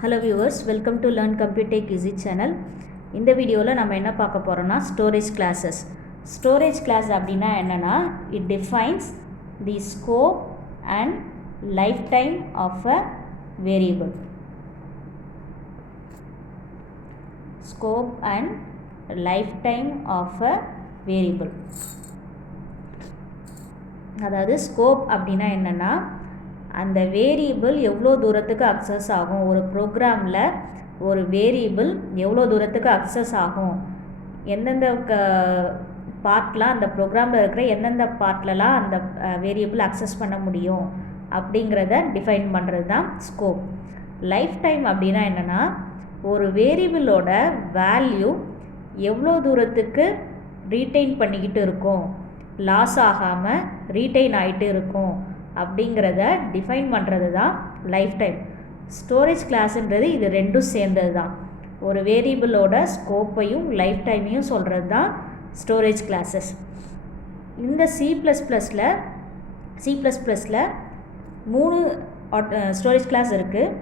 Hello viewers, welcome to Learn Computer Easy channel. இந்த வீடியோவில் நம்ம என்ன பார்க்க போகிறோம்னா ஸ்டோரேஜ் கிளாஸஸ். ஸ்டோரேஜ் கிளாஸ் அப்படின்னா என்னென்னா it defines the scope and lifetime of a variable. Scope and lifetime of a variable. அதாவது ஸ்கோப் அப்படின்னா என்னென்னா அந்த வேரியபிள் எவ்வளோ தூரத்துக்கு அக்சஸ் ஆகும், ஒரு ப்ரோக்ராமில் ஒரு வேரியபிள் எவ்வளோ தூரத்துக்கு அக்சஸ் ஆகும், எந்தெந்த பார்ட்லாம் அந்த ப்ரோக்ராமில் இருக்கிற எந்தெந்த பார்ட்லலாம் அந்த வேரியபிள் அக்சஸ் பண்ண முடியும் அப்படிங்கிறத டிஃபைன் பண்ணுறது தான் ஸ்கோப். லைஃப் டைம் அப்படின்னா என்னென்னா ஒரு வேரியபிளோட வேல்யூ எவ்வளோ தூரத்துக்கு ரீட்டைன் பண்ணிக்கிட்டு இருக்கும், லாஸ் ஆகாமல் ரீட்டைன் ஆகிட்டு இருக்கும் அப்படிங்கிறத டிஃபைன் பண்ணுறது தான் லைஃப் டைம். ஸ்டோரேஜ் கிளாஸுன்றது இது ரெண்டும் சேர்ந்தது தான். ஒரு வேரியபிளோட ஸ்கோப்பையும் லைஃப் டைமையும் சொல்கிறது தான் ஸ்டோரேஜ் கிளாஸஸ். இந்த சி++ல் 3 ஸ்டோரேஜ் கிளாஸ் இருக்குது.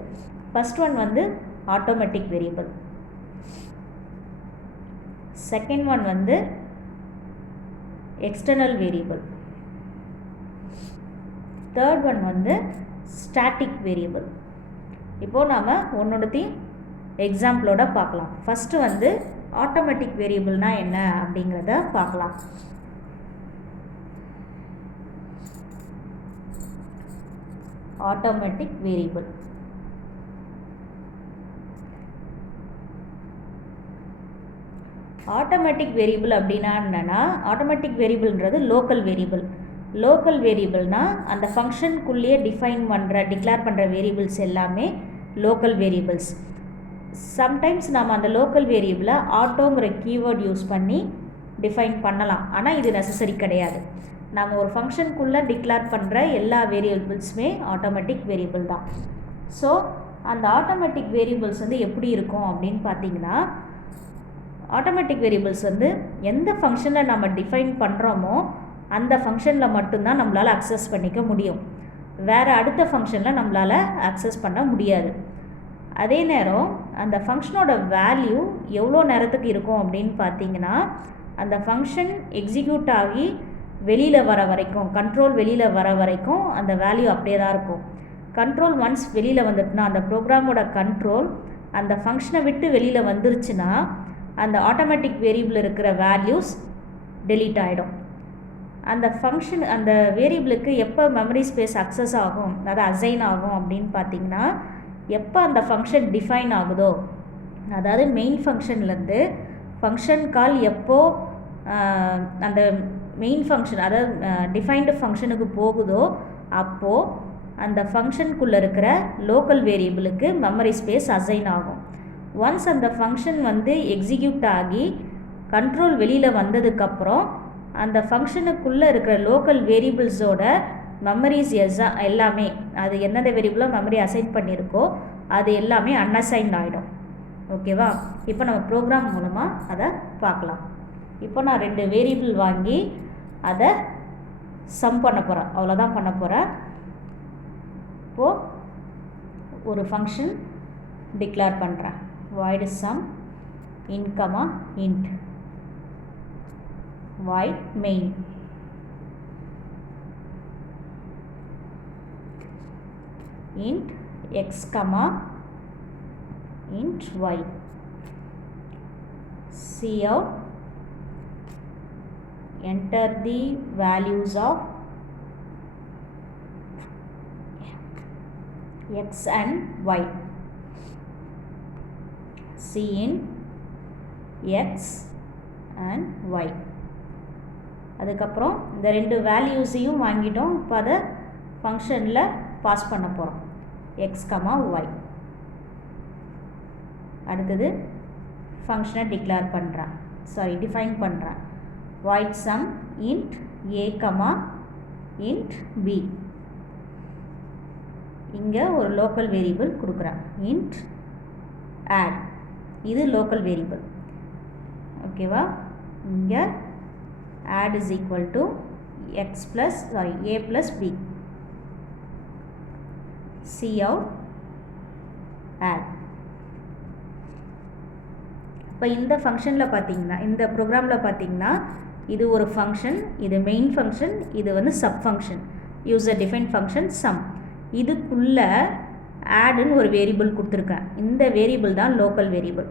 ஃபஸ்ட் ஒன் வந்து ஆட்டோமேட்டிக் வேரியபிள், செகண்ட் ஒன் வந்து எக்ஸ்டர்னல் வேரியபிள், தேர்ட் ஒன் வந்து ஸ்டாட்டிக் வேரியபிள். இப்போது நாம் ஒன்னொடுத்தையும் எக்ஸாம்பிளோட பார்க்கலாம். ஃபஸ்ட்டு வந்து ஆட்டோமேட்டிக் வேரியபிள்னால் என்ன அப்படிங்கிறத பார்க்கலாம். ஆட்டோமேட்டிக் வேரியபிள் அப்படின்னா என்னென்னா ஆட்டோமேட்டிக் வேரியபிள்ன்றது லோக்கல் வேரியபிள். லோக்கல் வேரியபிள்னால் அந்த ஃபங்க்ஷனுக்குள்ளேயே டிக்ளேர் பண்ணுற வேரியபிள்ஸ் எல்லாமே லோக்கல் வேரியபிள்ஸ். சம்டைம்ஸ் நாம் அந்த லோக்கல் வேரியபிளை ஆட்டோங்கிற கீவேர்ட் யூஸ் பண்ணி டிஃபைன் பண்ணலாம், ஆனால் இது நெசசரி கிடையாது. நம்ம ஒரு ஃபங்க்ஷனுக்குள்ளே டிக்ளேர் பண்ணுற எல்லா வேரியபிள்ஸுமே ஆட்டோமேட்டிக் வேரியபிள் தான். ஸோ அந்த ஆட்டோமேட்டிக் வேரியபிள்ஸ் வந்து எப்படி இருக்கும் அப்படின்னு பார்த்தீங்கன்னா, ஆட்டோமேட்டிக் வேரியபிள்ஸ் வந்து எந்த ஃபங்க்ஷனில் நம்ம டிஃபைன் பண்ணுறோமோ அந்த ஃபங்க்ஷனில் மட்டும்தான் நம்மளால் அக்சஸ் பண்ணிக்க முடியும், வேறு அடுத்த ஃபங்க்ஷனில் நம்மளால் அக்சஸ் பண்ண முடியாது. அதே நேரம் அந்த ஃபங்க்ஷனோட வேல்யூ எவ்வளோ நேரத்துக்கு இருக்கும் அப்படின்னு பார்த்தீங்கன்னா, அந்த ஃபங்க்ஷன் எக்ஸிக்யூட் ஆகி வெளியில் வர வரைக்கும், கண்ட்ரோல் வெளியில் வர வரைக்கும் அந்த வேல்யூ அப்படியே தான் இருக்கும். கண்ட்ரோல் ஒன்ஸ் வெளியில் வந்துட்டுனா, அந்த ப்ரோக்ராமோட கண்ட்ரோல் அந்த ஃபங்க்ஷனை விட்டு வெளியில் வந்துருச்சுன்னா அந்த ஆட்டோமேட்டிக் வேரியபிள் இருக்கிற வேல்யூஸ் டெலீட் ஆகிடும். அந்த ஃபங்க்ஷன் அந்த வேரியபிளுக்கு எப்போ மெமரி ஸ்பேஸ் அக்சஸ் ஆகும், அதாவது அசைன் ஆகும் அப்படின்னு பார்த்தீங்கன்னா, எப்போ அந்த ஃபங்க்ஷன் டிஃபைன் ஆகுதோ, அதாவது மெயின் ஃபங்க்ஷன்லேருந்து ஃபங்க்ஷன் கால் எப்போ அந்த மெயின் ஃபங்க்ஷன் அதாவது டிஃபைன்டு ஃபங்க்ஷனுக்கு போகுதோ அப்போது அந்த ஃபங்க்ஷனுக்குள்ளே இருக்கிற லோக்கல் வேரியபிளுக்கு மெமரி ஸ்பேஸ் அசைன் ஆகும். ஒன்ஸ் அந்த ஃபங்க்ஷன் வந்து எக்ஸிக்யூட் ஆகி கண்ட்ரோல் வெளியில் வந்ததுக்கப்புறம் அந்த ஃபங்க்ஷனுக்குள்ளே இருக்கிற லோக்கல் வேரியபிள்ஸோட மெமரிஸ் எல்லாமே, அது எந்தெந்த வேரியபிளோ மெமரி அசைன் பண்ணியிருக்கோ அது எல்லாமே அன்அசைன்ட் ஆகிடும். ஓகேவா? இப்போ நம்ம ப்ரோக்ராம் மூலமாக அதை பார்க்கலாம். இப்போ நான் 2 வேரியபிள் வாங்கி அதை சம் பண்ண போகிறேன், அவ்வளோதான் பண்ண போகிறேன். இப்போது ஒரு ஃபங்க்ஷன் டிக்ளேர் பண்ணுறேன், void sum int, int void main. Int x, int y. Cout, enter the values of x and y. Cin x and y. அதுக்கப்புறம் இந்த 2 வேல்யூஸையும் வாங்கிட்டோம். இப்போ அதை ஃபங்க்ஷனில் பாஸ் பண்ண போகிறோம், x, y. அடுத்தது ஃபங்க்ஷனை டிஃபைன் பண்ணுறேன், void sum int a, int b. இங்கே ஒரு லோக்கல் வேரியபிள் கொடுக்குறேன், int add. இது லோக்கல் வேரியபிள். ஓகேவா? இங்கே add is equal to a plus b. cout add. இப்போ இந்த ஃபங்க்ஷனில் பார்த்தீங்கன்னா, இந்த ப்ரோக்ராமில் பார்த்தீங்கன்னா, இது ஒரு ஃபங்க்ஷன், இது மெயின் ஃபங்க்ஷன், இது வந்து sub function, user define function sum. இதுக்குள்ளே ஆடுன்னு ஒரு வேரியபிள் கொடுத்துருக்கேன். இந்த வேரியபிள் தான் லோக்கல் வேரியபிள்.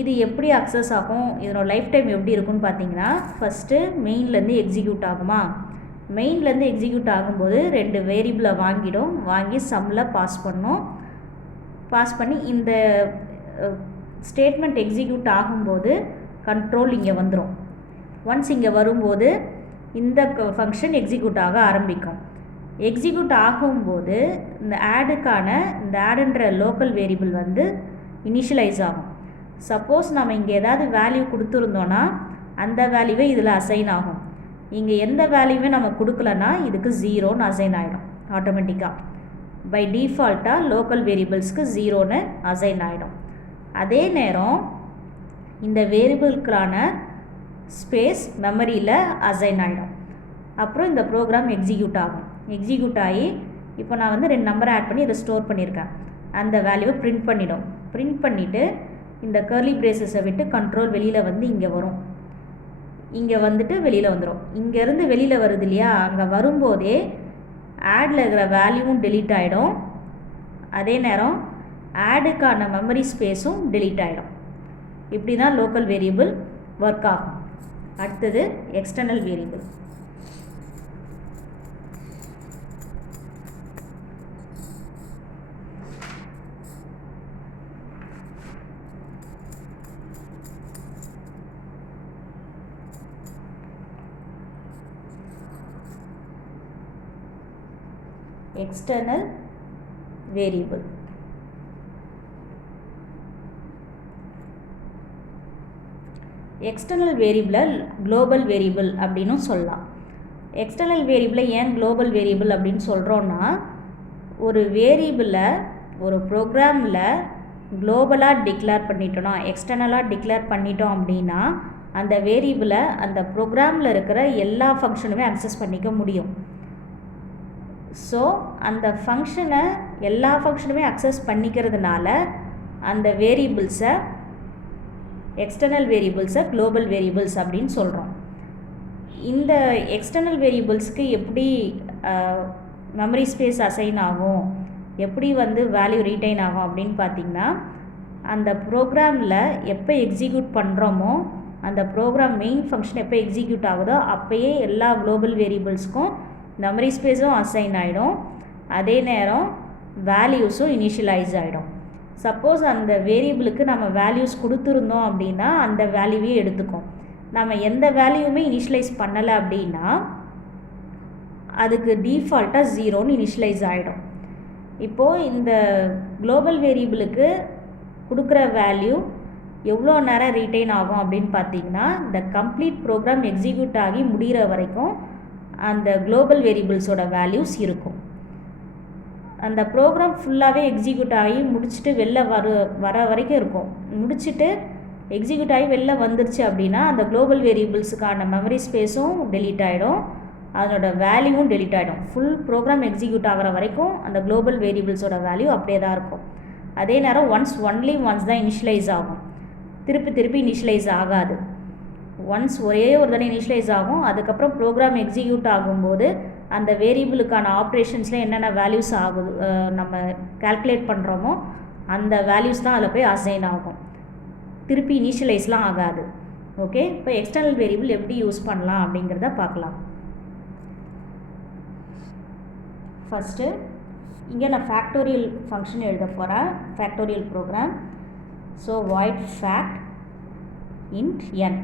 இது எப்படி அக்சஸ் ஆகும், இதனோட லைஃப் டைம் எப்படி இருக்குன்னு பார்த்தீங்கன்னா, ஃபஸ்ட்டு மெயின்லேருந்து எக்ஸிக்யூட் ஆகுமா, மெயின்லேருந்து எக்ஸிக்யூட் ஆகும்போது 2 வேரியபிளை வாங்கிடும், வாங்கி சம்மில் பாஸ் பண்ணும். பாஸ் பண்ணி இந்த ஸ்டேட்மெண்ட் எக்ஸிக்யூட் ஆகும்போது கண்ட்ரோல் இங்கே வந்துடும். ஒன்ஸ் இங்கே வரும்போது இந்த ஃபங்க்ஷன் எக்ஸிக்யூட் ஆக ஆரம்பிக்கும். எக்ஸிக்யூட் ஆகும்போது இந்த ஆடுக்கான இந்த ஆடுன்ற லோக்கல் வேரியபிள் வந்து இனிஷியலைஸ் ஆகும். சப்போஸ் நம்ம இங்கே ஏதாவது வேல்யூ கொடுத்துருந்தோன்னா அந்த வேல்யூவே இதில் அசைன் ஆகும். இங்கே எந்த வேல்யூவே நம்ம கொடுக்கலன்னா இதுக்கு 0ன்னு அசைன் ஆகிடும் ஆட்டோமேட்டிக்காக. பை டிஃபால்ட்டாக லோக்கல் வேரியபிள்ஸ்க்கு 0ன்னு அசைன் ஆகிடும். அதே நேரம் இந்த வேரியபிளுக்கான ஸ்பேஸ் மெமரியில் அசைன் ஆகிடும். அப்புறம் இந்த ப்ரோக்ராம் எக்ஸிக்யூட் ஆகும். எக்ஸிக்யூட் ஆகி இப்போ நான் வந்து 2 நம்பரை ஆட் பண்ணி இதை ஸ்டோர் பண்ணியிருக்கேன். அந்த வேல்யூவை பிரிண்ட் பண்ணிடும். பிரிண்ட் பண்ணிவிட்டு இந்த கர்லி பிரேசஸை விட்டு கண்ட்ரோல் வெளியில் வந்து இங்கே வரும். இங்கே வந்துட்டு வெளியில் வந்துடும். இங்கேருந்து வெளியில் வருது இல்லையா, அங்கே வரும்போதே ஆடில் இருக்கிற வேல்யூவும் டெலீட் ஆகிடும். அதே நேரம் ஆடுக்கான மெமரி ஸ்பேஸும் டெலீட் ஆகிடும். இப்படி தான் லோக்கல் வேரியபிள் ஒர்க் ஆகும். அடுத்தது external variable. external variable. External வேரியபிளை குளோபல் வேரியபிள் அப்படின்னும் சொல்லலாம். எக்ஸ்டர்னல் வேரியபிளை ஏன் குளோபல் வேரியபிள் அப்படின்னு சொல்கிறோன்னா, ஒரு வேரியபிளை ஒரு ப்ரோக்ராமில் குளோபலாக டிக்ளேர் பண்ணிட்டோன்னா, எக்ஸ்டர்னலாக டிக்ளேர் பண்ணிட்டோம் அப்படின்னா அந்த வேரியபிளை அந்த ப்ரோக்ராமில் இருக்கிற எல்லா ஃபங்க்ஷனுமே அக்சஸ் பண்ணிக்க முடியும். ஸோ அந்த ஃபங்க்ஷனை எல்லா ஃபங்க்ஷனுமே அக்சஸ் பண்ணிக்கிறதுனால அந்த வேரியபிள்ஸை எக்ஸ்டர்னல் வேரியபிள்ஸை குளோபல் வேரியபிள்ஸ் அப்படின்னு சொல்கிறோம். இந்த எக்ஸ்டர்னல் வேரியபிள்ஸ்க்கு எப்படி மெமரி ஸ்பேஸ் அசைன் ஆகும், எப்படி வந்து வேல்யூ ரீட்டைன் ஆகும் அப்படின்னு பார்த்திங்கன்னா, அந்த ப்ரோக்ராமில் எப்போ எக்ஸிக்யூட் பண்ணுறோமோ அந்த ப்ரோக்ராம் மெயின் ஃபங்க்ஷன் எப்போ எக்ஸிக்யூட் ஆகுதோ அப்போயே எல்லா குளோபல் வேரியபிள்ஸ்க்கும் மெமரி ஸ்பேஸும் அசைன் ஆகிடும். அதே நேரம் வேல்யூஸும் இனிஷியலைஸ் ஆகிடும். சப்போஸ் அந்த வேரியபிளுக்கு நம்ம வேல்யூஸ் கொடுத்துருந்தோம் அப்படின்னா அந்த வேல்யூவே எடுத்துக்கும். நம்ம எந்த வேல்யூவுமே இனிஷியலைஸ் பண்ணலை அப்படின்னா அதுக்கு டிஃபால்ட்டாக 0ன்னு இனிஷியலைஸ் ஆகிடும். இப்போது இந்த குளோபல் வேரியபிளுக்கு கொடுக்குற வேல்யூ எவ்வளோ நேரம் ரீட்டைன் ஆகும் அப்படின்னு பார்த்தீங்கன்னா, இந்த கம்ப்ளீட் ப்ரோக்ராம் எக்ஸிக்யூட் ஆகி முடிகிற வரைக்கும் அந்த குளோபல் வேரியபிள்ஸோட வேல்யூஸ் இருக்கும். அந்த ப்ரோக்ராம் ஃபுல்லாகவே எக்ஸிக்யூட் ஆகி முடிச்சுட்டு வெளில வர வரைக்கும் இருக்கும். முடிச்சுட்டு எக்ஸிக்யூட் ஆகி வெளில வந்துருச்சு அப்படின்னா அந்த குளோபல் வேரியபிள்ஸுக்கான மெமரி ஸ்பேஸும் டெலீட் ஆகிடும், அதனோட வேல்யூவும் டெலீட் ஆகிடும். ஃபுல் ப்ரோக்ராம் எக்ஸிக்யூட் ஆகிற வரைக்கும் அந்த குளோபல் வேரியபிள்ஸோட வேல்யூ அப்படியே தான் இருக்கும். அதே நேரம் ஒன்லி ஒன்ஸ் தான் இனிஷியலைஸ் ஆகும், திருப்பி இனிஷியலைஸ் ஆகாது. ஒன்ஸ் ஒரே ஒரு தடவை இனிஷியலைஸ் ஆகும். அதுக்கப்புறம் ப்ரோக்ராம் எக்ஸிக்யூட் ஆகும்போது அந்த வேரியபிளுக்கான ஆப்ரேஷன்ஸில் என்னென்ன வேல்யூஸ் ஆகுது நம்ம கால்குலேட் பண்ணுறோமோ அந்த வேல்யூஸ் தான் அதில் போய் அசைன் ஆகும், திருப்பி இனிஷியலைஸ்லாம் ஆகாது. ஓகே, இப்போ எக்ஸ்டர்னல் வேரியபிள் எப்படி யூஸ் பண்ணலாம் அப்படிங்கிறத பார்க்கலாம். ஃபஸ்ட்டு இங்கே நான் ஃபேக்டோரியல் ஃபங்க்ஷன் எழுத போகிறேன், factorial program. So void fact int n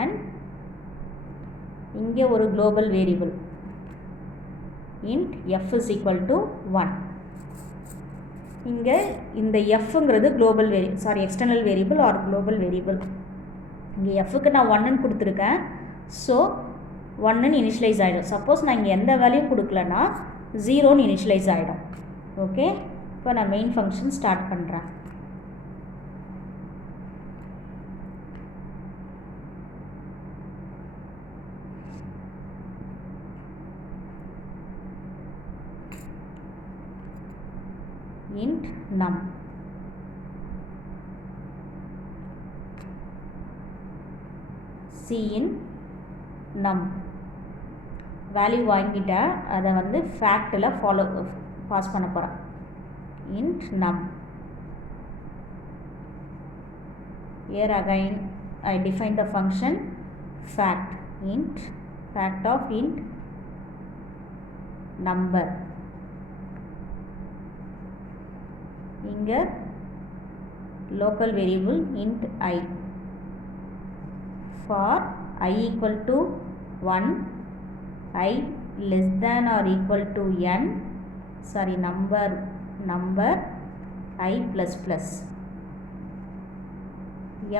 and இங்கே ஒரு global variable int f is equal to 1. இங்கே இந்த fங்கிறது global external variable or global variable. இங்கே fக்கு நான் 1ன்னு கொடுத்துருக்கேன். ஸோ 1ன்னு இனிஷியலைஸ் ஆகிடும். சப்போஸ் நான் இங்கே எந்த வேல்யூ கொடுக்கலன்னா 0ன்னு இனிஷியலைஸ் ஆகிடும். ஓகே, இப்போ நான் மெயின் ஃபங்க்ஷன் ஸ்டார்ட் பண்ணுறேன். int num சி இன் நம் வேல்யூ வாங்கிட்டேன், அதை வந்து ஃபேக்டில் பாஸ் பண்ண போகிறேன். int num. Here again I define the function fact. Int fact of int number. இங்க local variable int I. For I equal to 1, I less than or equal to n, sorry, number I plus plus.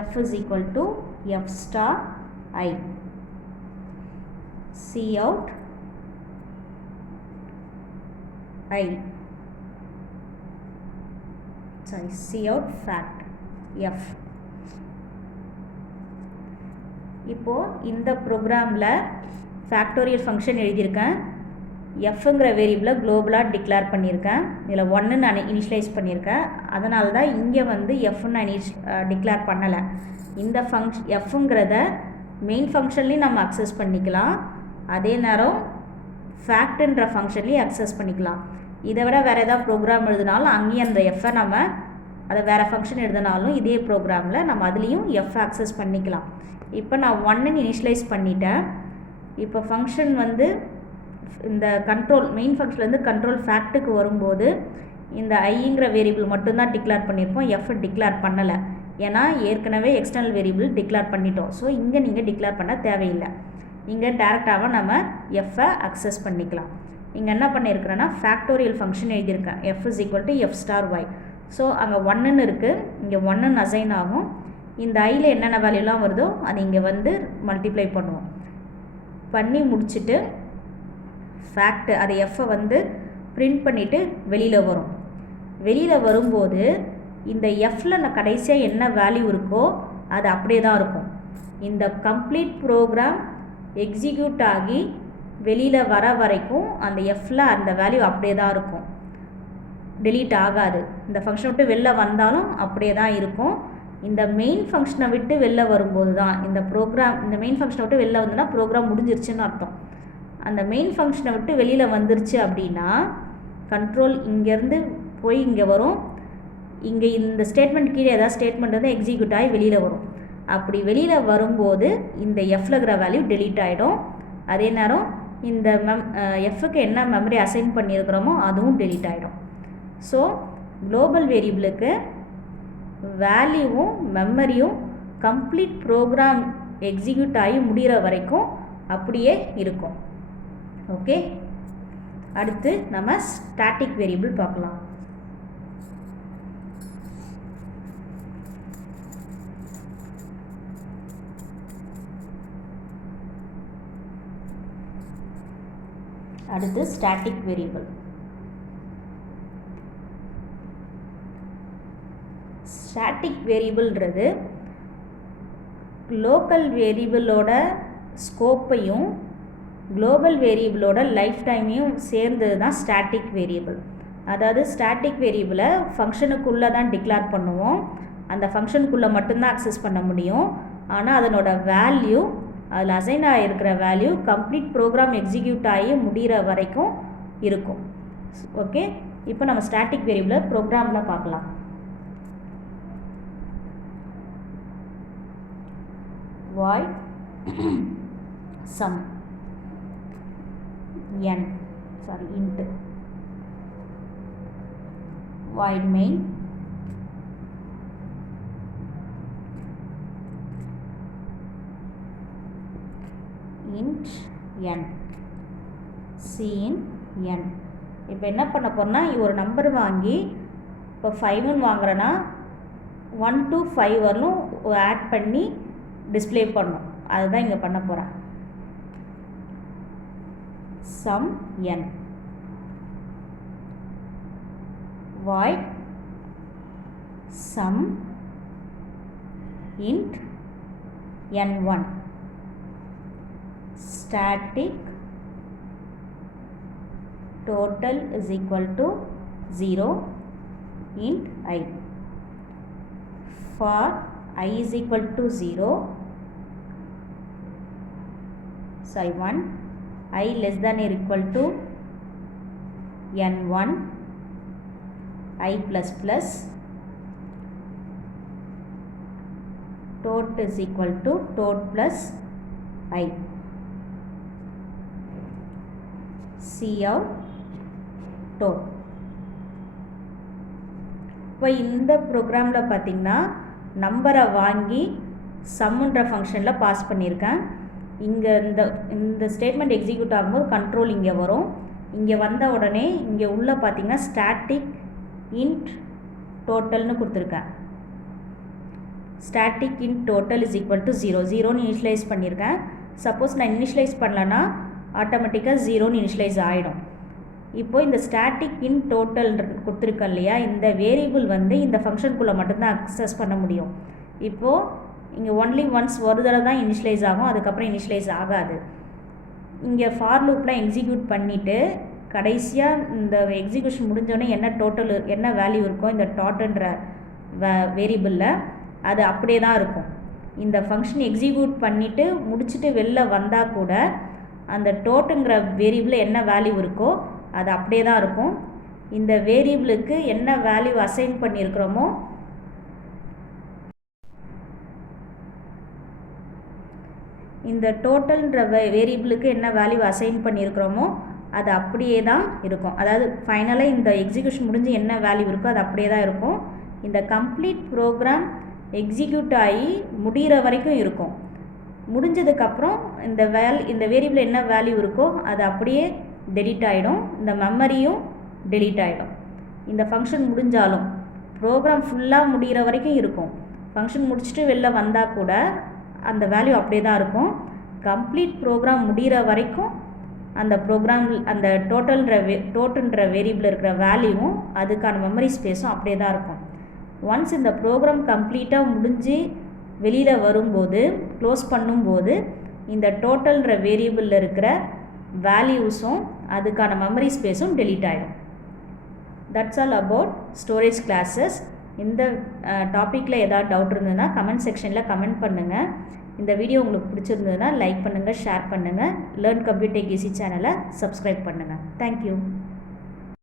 F is equal to F star I. Cout I. Sorry, cout fact F. இப்போ இந்த ப்ரோக்ராமில் factorial function எழுதியிருக்கேன். எஃப்ங்கிற வேரியபிளை குளோபலாக declare பண்ணியிருக்கேன். இதில் 1 நான் initialise பண்ணியிருக்கேன். அதனால தான் இங்கே வந்து எஃப்னு நான் டிக்ளேர் பண்ணலை. இந்த எஃப்ங்கிறத மெயின் ஃபங்க்ஷன்லேயும் நம்ம அக்சஸ் பண்ணிக்கலாம், அதே நேரம் ஃபேக்ட்ன்ற ஃபங்க்ஷன்லேயும் அக்சஸ் பண்ணிக்கலாம். இதை விட வேறு ஏதாவது ப்ரோக்ராம் எழுதினாலும் அங்கேயும் அந்த எஃப்பை நம்ம அதை வேறு ஃபங்க்ஷன் எழுதினாலும் இதே ப்ரோக்ராமில் நம்ம அதுலேயும் எஃப் அக்சஸ் பண்ணிக்கலாம். இப்போ நான் 1ன்னு இனிஷியலைஸ் பண்ணிட்டேன். இப்போ ஃபங்க்ஷன் வந்து இந்த கண்ட்ரோல் மெயின் ஃபங்க்ஷன்லேருந்து கண்ட்ரோல் ஃபேக்ட்டுக்கு வரும்போது இந்த ஐங்கிற வேரியபிள் மட்டும்தான் டிக்ளேர் பண்ணியிருப்போம், எஃப் டிக்ளேர் பண்ணலை. ஏன்னா ஏற்கனவே எக்ஸ்டர்னல் வேரியபிள் டிக்ளேர் பண்ணிட்டோம். ஸோ இங்கே நீங்கள் டிக்ளேர் பண்ண தேவையில்லை. இங்கே டேரெக்டாக நம்ம எஃப்பை அக்சஸ் பண்ணிக்கலாம். இங்கே என்ன பண்ணியிருக்கிறேன்னா ஃபேக்டோரியல் ஃபங்க்ஷன் எழுதியிருக்கேன். F is equal to F star Y. So அங்கே 1ன்னு இருக்குது, இங்கே 1ன்னு அசைன் ஆகும். இந்த ஐயில் என்னென்ன வேல்யூலாம் வருதோ அது இங்கே வந்து மல்டிப்ளை பண்ணுவோம். பண்ணி முடிச்சுட்டு ஃபேக்ட் அதை எஃப்பை வந்து பிரிண்ட் பண்ணிவிட்டு வெளியில் வரும். வெளியில் வரும்போது இந்த எஃப்பில் நான் கடைசியாக என்ன வேல்யூ இருக்கோ அது அப்படியே தான் இருக்கும். இந்த கம்ப்ளீட் ப்ரோக்ராம் எக்ஸிக்யூட் ஆகி வெளியில் வர வரைக்கும் அந்த எஃப்பில் அந்த வேல்யூ அப்படியே தான் இருக்கும், டெலீட் ஆகாது. இந்த ஃபங்க்ஷனை விட்டு வெளில வந்தாலும் அப்படியே தான் இருக்கும். இந்த மெயின் ஃபங்க்ஷனை விட்டு வெளில வரும்போது தான் இந்த மெயின் ஃபங்க்ஷனை விட்டு வெளில வந்தோன்னா ப்ரோக்ராம் முடிஞ்சிருச்சுன்னு அர்த்தம். அந்த மெயின் ஃபங்க்ஷனை விட்டு வெளியில் வந்துருச்சு அப்படின்னா கண்ட்ரோல் இங்கேருந்து போய் இங்கே வரும். இங்கே இந்த ஸ்டேட்மெண்ட் கீழே ஏதாவது ஸ்டேட்மெண்ட் வந்து எக்ஸிக்யூட் ஆகி வெளியில் வரும். அப்படி வெளியில் வரும்போது இந்த எஃப்ல இருக்கிற வேல்யூ டெலீட் ஆகிடும். அதே நேரம் இந்த எஃப்க்கு என்ன மெமரி அசைன் பண்ணியிருக்கிறோமோ அதுவும் டெலீட் ஆகிடும். ஸோ குளோபல் வேரியபிளுக்கு வேல்யூவும் மெமரியும் கம்ப்ளீட் ப்ரோக்ராம் எக்ஸிக்யூட் ஆகி முடிகிற வரைக்கும் அப்படியே இருக்கும். ஓகே, அடுத்து நம்ம ஸ்டாட்டிக் வேரியபிள் பார்க்கலாம். அடுத்து ஸ்டாட்டிக் வேரியபிள். ஸ்டாட்டிக் வேரியபிள்ன்றது லோக்கல் வேரியபிளோட ஸ்கோப்பையும் குளோபல் வேரியபிளோட லைஃப் டைமையும் சேர்ந்தது தான் ஸ்டாட்டிக் வேரியபிள். அதாவது ஸ்டாட்டிக் வேரியபிளை ஃபங்க்ஷனுக்குள்ளே தான் டிக்ளேர் பண்ணுவோம், அந்த ஃபங்க்ஷனுக்குள்ளே மட்டும்தான் அக்சஸ் பண்ண முடியும். ஆனால் அதனோட வேல்யூ, அதில் அசைன் ஆகிருக்கிற வேல்யூ கம்ப்ளீட் ப்ரோக்ராம் எக்ஸிக்யூட் ஆகி முடிகிற வரைக்கும் இருக்கும். ஓகே, இப்போ நம்ம ஸ்டாட்டிக் வேரியபிளை ப்ரோக்ராமில் பார்க்கலாம். void sum int void main int n cin n. இப்போ என்ன பண்ண போறோம்னா ஒரு நம்பர் வாங்கி இப்போ 5ன்னு வாங்குறேன்னா 1 to 5 வரலும் ஆட் பண்ணி டிஸ்பிளே பண்ணணும். அதுதான் இங்கே பண்ண போகிறேன். sum n void sum int n1 static total is equal to 0 int I. For I is equal to 0, I less than or equal to n1 I plus plus tot is equal to tot plus I. C out tot. இப்போ இந்த ப்ரோக்ராமில் பார்த்திங்கன்னா நம்பரை வாங்கி சம்முன்ற ஃபங்க்ஷனில் pass பண்ணியிருக்கேன். இங்கே இந்த ஸ்டேட்மெண்ட் எக்ஸிக்யூட் ஆகும்போது கண்ட்ரோல் இங்கே வரும். இங்கே வந்த உடனே இங்கே உள்ளே பார்த்திங்கன்னா ஸ்டாட்டிக் இன்ட் டோட்டல்னு கொடுத்துருக்கேன். Static int total is equal to 0 initialise பண்ணியிருக்கேன். சப்போஸ் நான் இனிஷியலைஸ் பண்ணலன்னா ஆட்டோமேட்டிக்காக 0 இனிஷியலைஸ் ஆகிடும். இப்போது இந்த ஸ்டாட்டிக் இன்ட் டோட்டல் கொடுத்துருக்கேன் இல்லையா, இந்த வேரியபிள் வந்து இந்த ஃபங்க்ஷனுக்குள்ளே மட்டும்தான் அக்சஸ் பண்ண முடியும். இப்போது இங்கே ஒன்லி ஒன்ஸ் ஒரு தடவை தான் இனிஷியலைஸ் ஆகும், அதுக்கப்புறம் இனிஷியலைஸ் ஆகாது. இங்கே ஃபார் லூப்பில் எக்ஸிக்யூட் பண்ணிவிட்டு கடைசியாக இந்த எக்ஸிக்யூஷன் முடிஞ்சோடனே என்ன வேல்யூ இருக்கோ இந்த டாட்ன்ற வேரியபிளில் அது அப்படியே தான் இருக்கும். இந்த ஃபங்க்ஷன் எக்ஸிக்யூட் பண்ணிவிட்டு முடிச்சுட்டு வெளில வந்தால் கூட அந்த டோட்டுங்கிற வேரியபிளில் என்ன வேல்யூ இருக்கோ அது அப்படியே தான் இருக்கும். இந்த வேரியபிளுக்கு என்ன வேல்யூ அசைன் பண்ணியிருக்கிறோமோ இந்த டோட்டல்ன்ற வேரியபிளுக்கு என்ன வேல்யூ அசைன் பண்ணியிருக்கிறோமோ அது அப்படியே தான் இருக்கும். அதாவது ஃபைனலாக இந்த எக்ஸிக்யூஷன் முடிஞ்சு என்ன வேல்யூ இருக்கோ அது அப்படியே தான் இருக்கும். இந்த கம்ப்ளீட் ப்ரோக்ராம் எக்ஸிக்யூட் ஆகி முடிகிற வரைக்கும் இருக்கும். முடிஞ்சதுக்கப்புறம் இந்த வேரியபிள் என்ன வேல்யூ இருக்கோ அது அப்படியே டெலீட் ஆகிடும். இந்த மெமரியும் டெலீட் ஆகிடும். இந்த ஃபங்க்ஷன் முடிஞ்சாலும் ப்ரோக்ராம் ஃபுல்லாக முடிகிற வரைக்கும் இருக்கும். ஃபங்க்ஷன் முடிச்சுட்டு வெளில வந்தால் கூட அந்த வேல்யூ அப்படியே தான் இருக்கும். கம்ப்ளீட் ப்ரோக்ராம் முடிகிற வரைக்கும் அந்த ப்ரோக்ராம் அந்த டோட்டல்ன்ற வேரியபிள் இருக்கிற வேல்யூவும் அதுக்கான மெமரி ஸ்பேஸும் அப்படியே தான் இருக்கும். ஒன்ஸ் இந்த ப்ரோக்ராம் கம்ப்ளீட்டாக முடிஞ்சு வெளியில் வரும்போது க்ளோஸ் பண்ணும்போது இந்த டோட்டல்ன்ற வேரியபிளில் இருக்கிற வேல்யூஸும் அதுக்கான மெமரி ஸ்பேஸும் டெலீட் ஆகிடும். That's all about storage classes. இந்த டாப்பிக்கில் ஏதாவது டவுட் இருந்ததுன்னா கமெண்ட் செக்ஷனில் கமெண்ட் பண்ணுங்கள். இந்த வீடியோ உங்களுக்கு பிடிச்சிருந்ததுன்னா லைக் பண்ணுங்கள், ஷேர் பண்ணுங்கள். லேர்ன் கம்ப்யூட்டர் ஈஸி சேனலை சப்ஸ்கிரைப் பண்ணுங்கள். தேங்க்யூ.